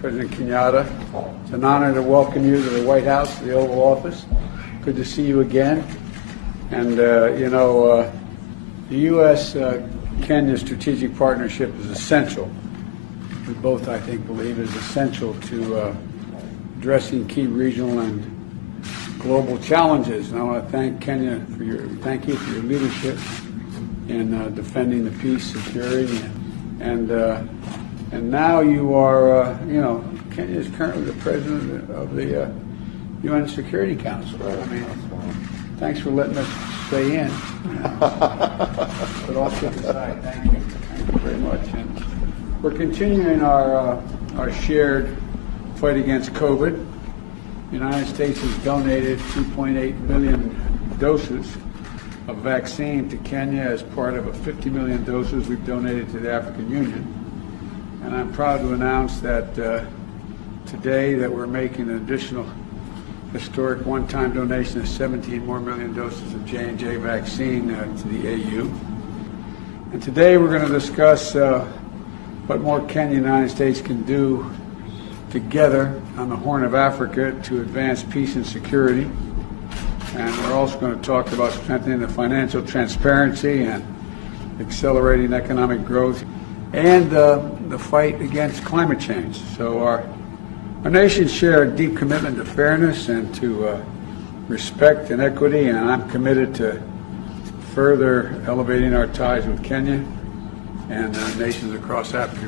President Kenyatta. It's an honor to welcome you to the White House, the Oval Office. Good to see you again. And, the U.S.-Kenya strategic partnership is essential. We both, I think, believe it is essential to addressing key regional and global challenges. And I want to thank Kenya thank you for your leadership in defending the peace, security, and now you are, Kenya is currently the president of the UN Security Council. I mean, thanks for letting us stay in. But all kidding aside, thank you. Thank you very much. And we're continuing our shared fight against COVID. The United States has donated 2.8 million doses of vaccine to Kenya as part of a 50 million doses we've donated to the African Union. And I'm proud to announce that today that we're making an additional historic one-time donation of 17 more million doses of J&J vaccine to the AU. And today we're going to discuss what more Kenya and the United States can do together on the Horn of Africa to advance peace and security. And we're also going to talk about strengthening the financial transparency and accelerating economic growth and the fight against climate change. So our nations share a deep commitment to fairness and to respect and equity, and I'm committed to further elevating our ties with Kenya and nations across Africa.